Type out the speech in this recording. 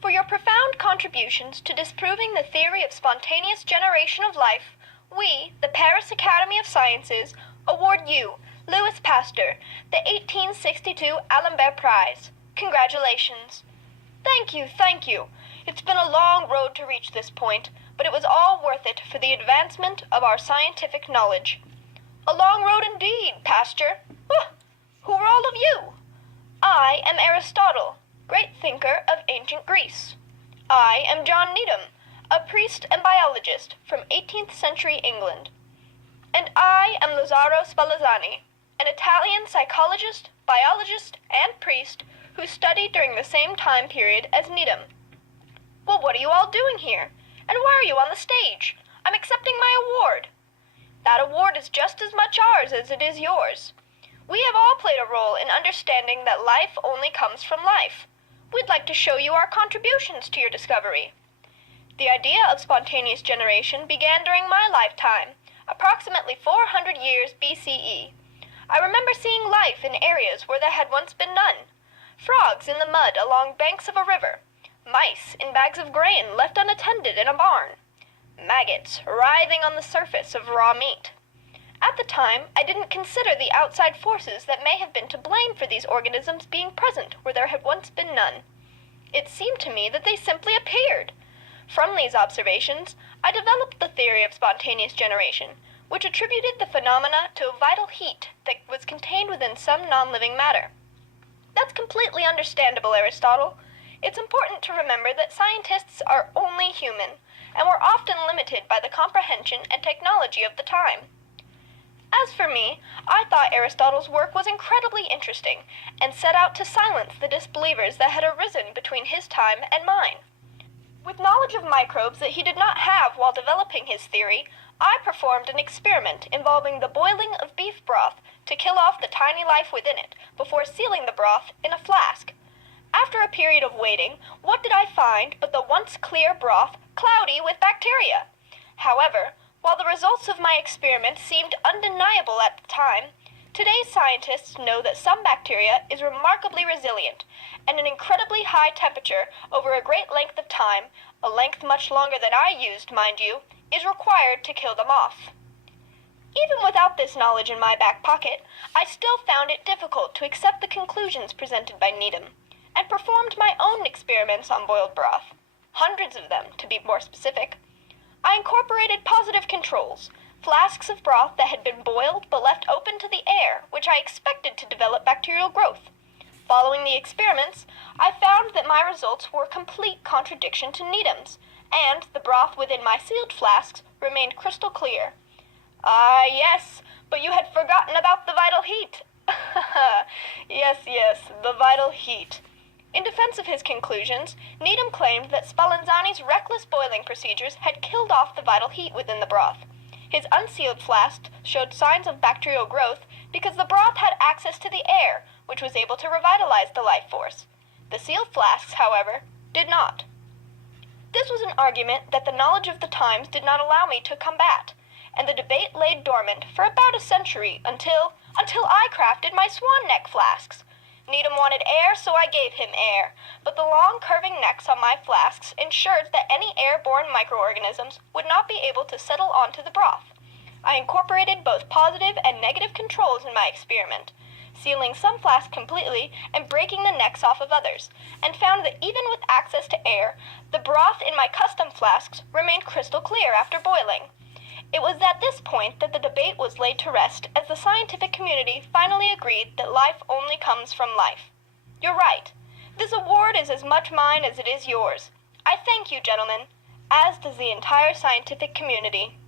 For your profound contributions to disproving the theory of spontaneous generation of life, we, the Paris Academy of Sciences, award you, Louis Pasteur, the 1862 Alhumbert Prize. Congratulations. Thank you, thank you. It's been a long road to reach this point, but it was all worth it for the advancement of our scientific knowledge. A long road indeed, Pasteur. Who are all of you? I am Aristotle, great thinker of ancient Greece. I am John Needham, a priest and biologist from 18th century England. And I am Lazzaro Spallanzani, an Italian psychologist, biologist, and priest who studied during the same time period as Needham. Well, what are you all doing here? And why are you on the stage? I'm accepting my award. That award is just as much ours as it is yours. We have all played a role in understanding that life only comes from life. We'd like to show you our contributions to your discovery. The idea of spontaneous generation began during my lifetime, approximately 400 years BCE. I remember seeing life in areas where there had once been none. Frogs in the mud along banks of a river. Mice in bags of grain left unattended in a barn. Maggots writhing on the surface of raw meat. At the time, I didn't consider the outside forces that may have been to blame for these organisms being present where there had once been none. It seemed to me that they simply appeared. From these observations, I developed the theory of spontaneous generation, which attributed the phenomena to a vital heat that was contained within some non-living matter. That's completely understandable, Aristotle. It's important to remember that scientists are only human, and were often limited by the comprehension and technology of the time. As for me, I thought Aristotle's work was incredibly interesting, and set out to silence the disbelievers that had arisen between his time and mine. With knowledge of microbes that he did not have while developing his theory, I performed an experiment involving the boiling of beef broth to kill off the tiny life within it before sealing the broth in a flask. After a period of waiting, what did I find but the once clear broth cloudy with bacteria? However, while the results of my experiment seemed undeniable at the time, today's scientists know that some bacteria is remarkably resilient, and an incredibly high temperature over a great length of time, a length much longer than I used, mind you, is required to kill them off. Even without this knowledge in my back pocket, I still found it difficult to accept the conclusions presented by Needham, and performed my own experiments on boiled broth, hundreds of them to be more specific. I incorporated positive controls, flasks of broth that had been boiled but left open to the air, which I expected to develop bacterial growth. Following the experiments, I found that my results were a complete contradiction to Needham's, and the broth within my sealed flasks remained crystal clear. Ah, yes, but you had forgotten about the vital heat. Yes, the vital heat. In defense of his conclusions, Needham claimed that Spallanzani's reckless boiling procedures had killed off the vital heat within the broth. His unsealed flasks showed signs of bacterial growth because the broth had access to the air, which was able to revitalize the life force. The sealed flasks, however, did not. This was an argument that the knowledge of the times did not allow me to combat, and the debate lay dormant for about a century until I crafted my swan neck flasks. Needham wanted air, so I gave him air, but the long curving necks on my flasks ensured that any airborne microorganisms would not be able to settle onto the broth. I incorporated both positive and negative controls in my experiment, sealing some flasks completely and breaking the necks off of others, and found that even with access to air, the broth in my custom flasks remained crystal clear after boiling. It was at this point that the debate was laid to rest, as the scientific community finally agreed that life only comes from life. You're right. This award is as much mine as it is yours. I thank you, gentlemen, as does the entire scientific community.